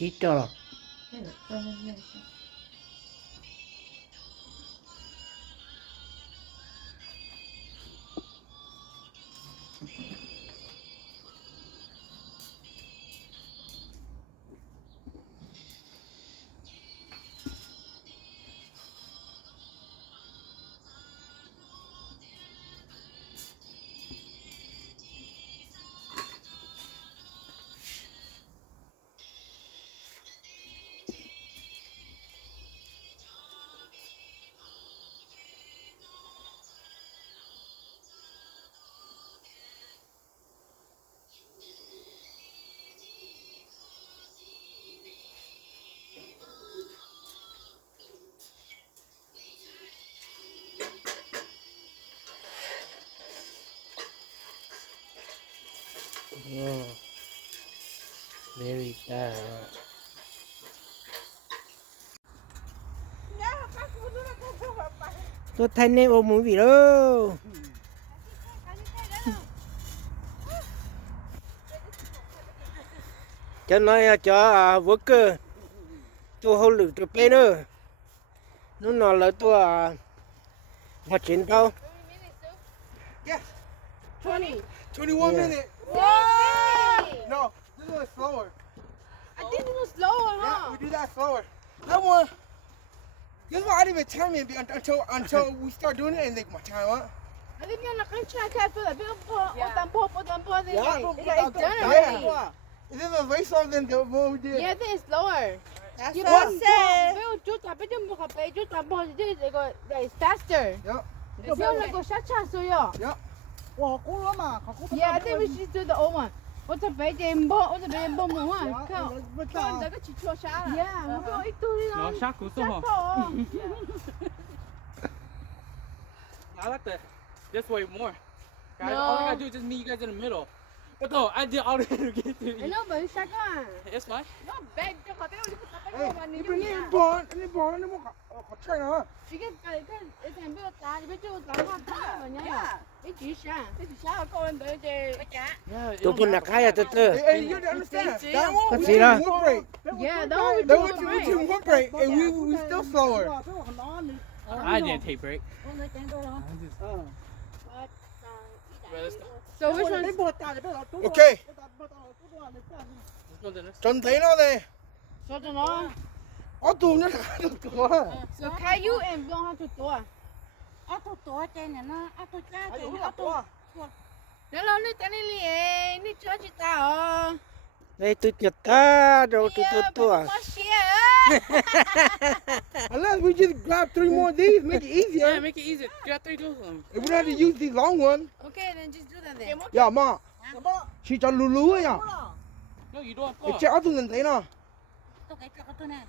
Titolo. Oh, very good. Tôi thấy nên ôm mũi gì đâu. Cho nói cho worker tôi hỗ lực cho bé nữa. Nó nói là tôi phát triển đâu. Yeah. 20. 21 Yeah. minutes. What? No, this one is slower. I think it was slower, Yeah, huh? we do that slower. That one. This one I didn't even time it until we start doing it and they my time up. I think you're not going to try to feel a bit of pop. Yeah. It's done Yeah. already. Is this a race slower than the one we did? Yeah, I think it's slower. That's You what I put said. chút tập bên một cặp bé chút tập bao nhiêu it's faster. Yep. It's not like a shot shot so yeah. 我估了嘛，我估。 Yeah, I think we should do the old one. 我这边的包，我这边包木啊，看，看那个去做啥了？Yeah，我说一堆了。 No, shaku so hot. I like that. This way more. Guys, all I gotta do is just meet you guys in the middle. But no, I did all that to get to I you. know, but it's shot gun. It's fine. No, bag cho họ béo đi tập Hey, bên mà you nếu bring như in born, nó có chơi nữa. chỉ cái thằng béo ta, béo chưa ta hoa ta mà nhá. Cái chỉ sao con đợi chơi. Yeah, it Tôi don't cũng là matter. cái tôi tư. Hey, you understand? That one What's we it, did one break. Yeah, that one we That do one it we right. did one break and we still slower. I didn't take break. So which one? Okay. Let's go to the next. Chuẩn thấy nó đây. So cho nó. Ở tù nó được quá. So Caillou and Blanc have to do. Autoตัวเจนนะautoจ้าเจนauto. Nó lo nó tao liền, nó cho chị tao. Đây tôi chật ta rồi tôi. Unless we just grab 3 more of these, make it easier. Yeah, make it easy. You got 3 of them. If we don't have to use these long ones. Okay, then just do that then. Yeah, ma. Chị cho lulu ấy à? No, you don't Cái have chéo tôi nhìn thấy nó. Tôi cái cho tôi này.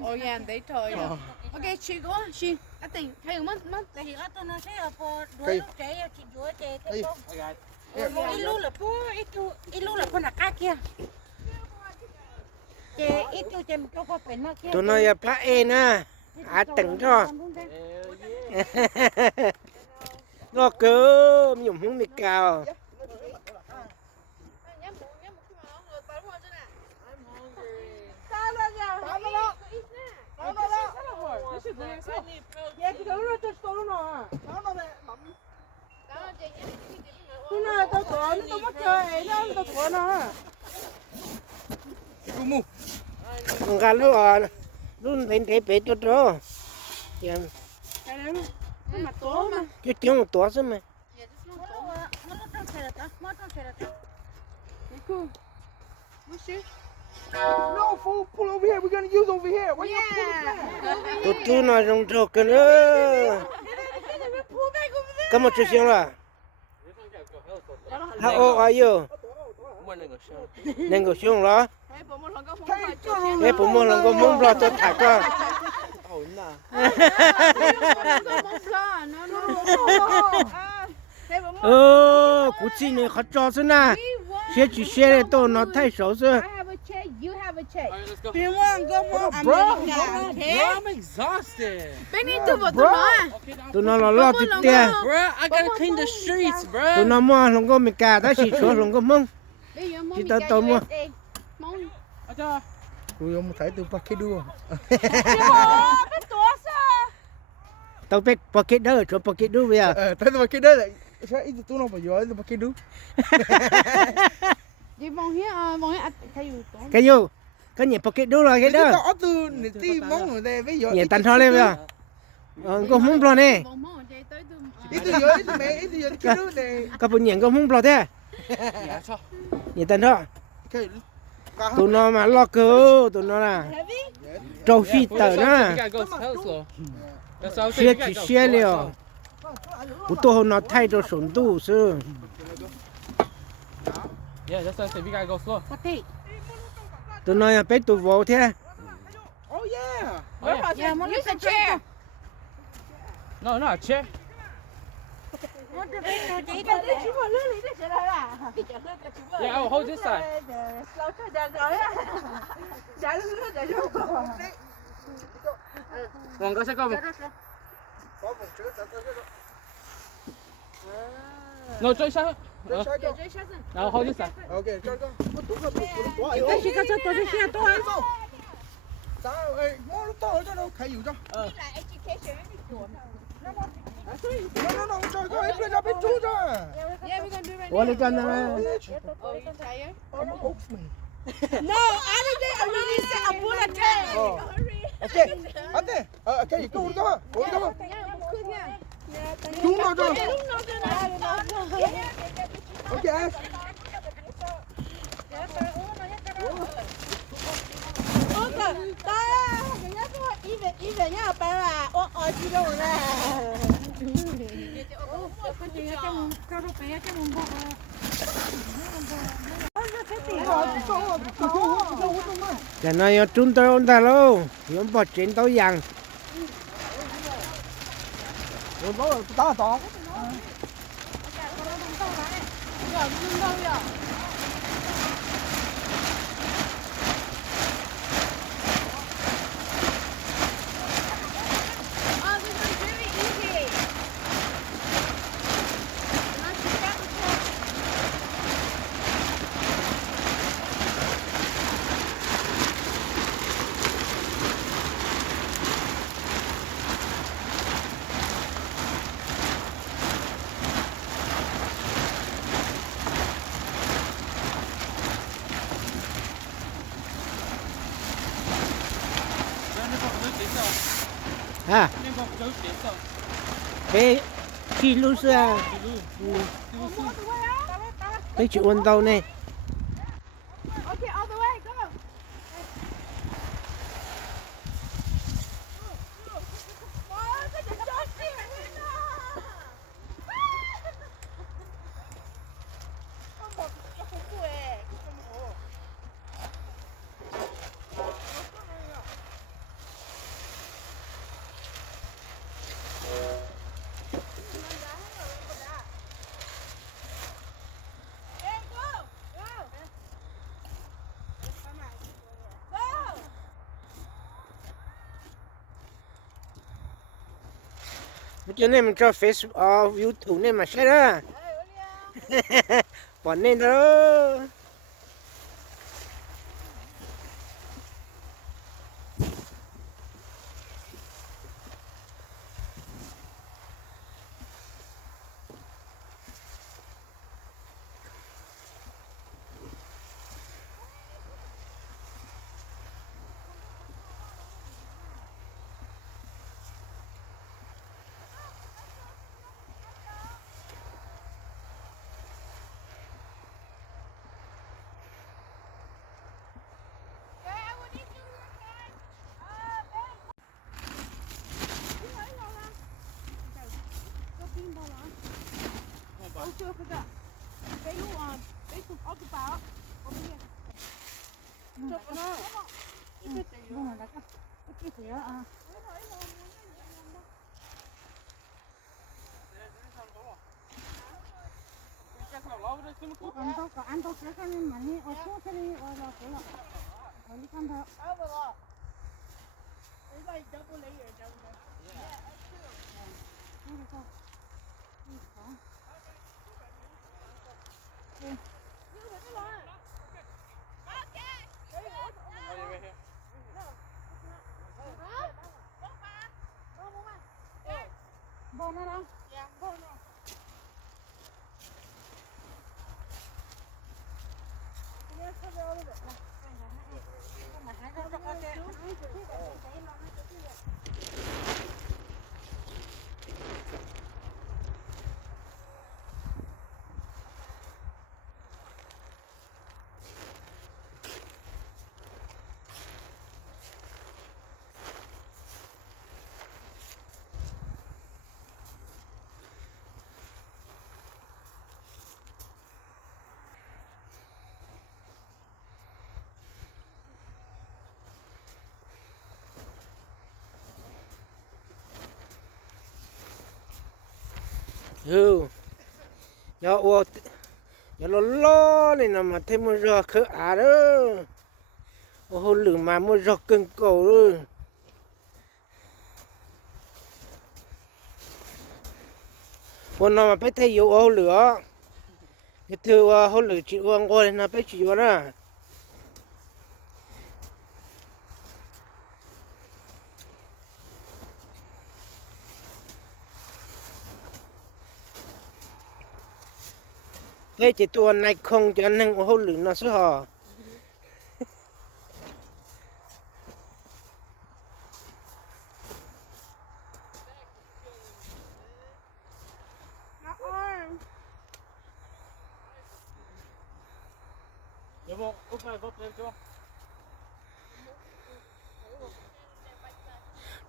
Oh yeah, they told you. Okay, she go. She, I think. Hey, mất. Tại vì auto nó sẽ ở po đuôi lúc trẻ chị đuôi trẻ cái po. I got Ít lúc là po ít lúc là po nạc cá kia. Trẻ ít lúc trẻ một po phải nó kia. Tôi nói là phá ê nè. À từng cho. Nó cơ dùng không bị cao. Enggak lu lu main TP tu tu. Yang cái tiếng to xem mày. No, fool, pull over here. We're gonna use over here. Why you Yeah. Tu nói trong trò cái nữa. Có một chút xíu là. How old are you? one nigga show. Nên có xuống đó. pull? Thế phụ môn là có muốn lo cho thả con. Oh, nah. Cụ chỉ này khó cho thế nào. Xe chỉ xe này tôi nó thay số rồi. I have a check, you have a check. Alright, let's go. Đi mua go mua Bro, America. Bro, I'm exhausted. Bên đi tôi vào tôi nói. Okay, now Tụi nó lo tiếp theo. bro, I gotta clean the streets, bro. Tụi nó mua không có mình cả, ta chỉ số không có mông. Bây giờ mua Chị mì tao cà tao mua. USA. Mong. Acha. Ui, ông thấy tôi bắt cái đua. Tao biết pocket đó, chỗ pocket đó bây giờ. Thấy tôi bắt cái đó là Saya itu tu nampak jual itu pakai du. Đi vòng here thay dù tốn. Cái vô cái nhẹ pocket đô rồi cái Itu đó tak tu nanti mong ada bejo. nhẹ tan thôi lên bây có không lo nè Vòng mong chạy tới từ. Itu jual itu me itu jual pakai du deh. có bốn nhẹ có không lo thế Dạ cho. nhẹ tan thôi Okay. tụi nó mà lo cơ tụi nó là trâu phi tờ nó We gotta go slow. That's what I was xe saying. We chỉ gotta go xe slow, liều slow. của tôi nó thay cho sủng tu sư Yeah, that's what I said. We gotta go slow. tụi nó bé tụi vô thế Oh yeah. Oh, yeah. Use a chair. No, not a chair. Yeah, I'll hold this side. Còn có sẽ có một. No, chơi sao? Now hold this side. Okay, cho con. Sao ơi, mua lúc to cho đâu, khai dụ cho. No, cho con ít ra bên chú cho. Yeah, we're gonna do right ủa now. lấy con Oh, you tired? I'm an oaksman. Oh. Okay, ate. Okay, go go. Go go. Yeah, I'm good here. Chú nó cho. Okay, Ash. để nó yo chúng tôi ôn ta luôn yo bỏ chuyện tối dần Nó ta to. Oh, this is very easy. Unless you grab the chair. à bé khi lúc xưa cái chuyện ôn tàu này Okay, all the way, go. cho nên mình cho Facebook YouTube này mà share đó bọn nên đó Oh, chưa phải cả. Bé chụp ốc cái báo. Over here. Chụp nó. ăn đâu sẽ cái mà đi ở chỗ cái đi ở đó cũng là ở đi con đó. Bò nó đâu? ừ giờ ô giờ lo này nằm mà thêm một giò khở đó ô hô lửng mà một giò cưng cổ rồi hôm nào mà phải thấy yêu ô lửa cái thứ hô lửa chị uống qua nó phải chị uống à cái chỉ tuần này không cho nên hô lửa nó sẽ hò Dạ vâng, úp này vấp lên chưa?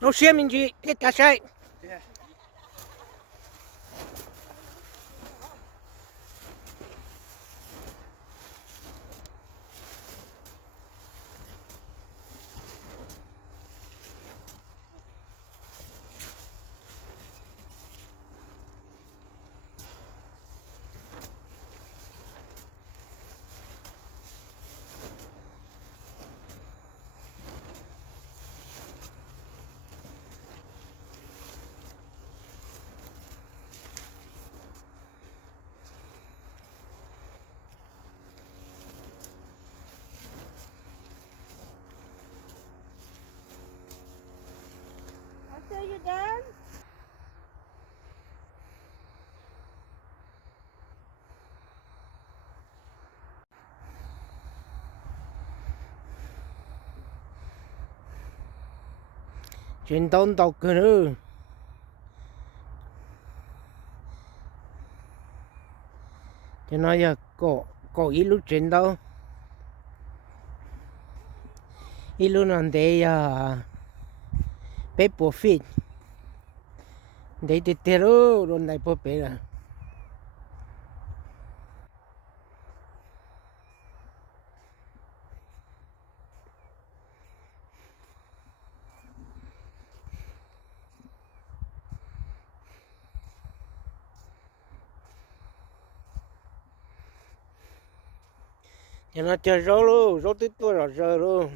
nó xem mình gì cái ta sai After you done, chuyện tốn tộc cơ nữa cho nó giờ có ít lúc chuyện đâu ít lúc nó để bé bộ phim để tê rồi này bộ bé là cho nó chơi rô luôn rô tới tôi rồi rơi luôn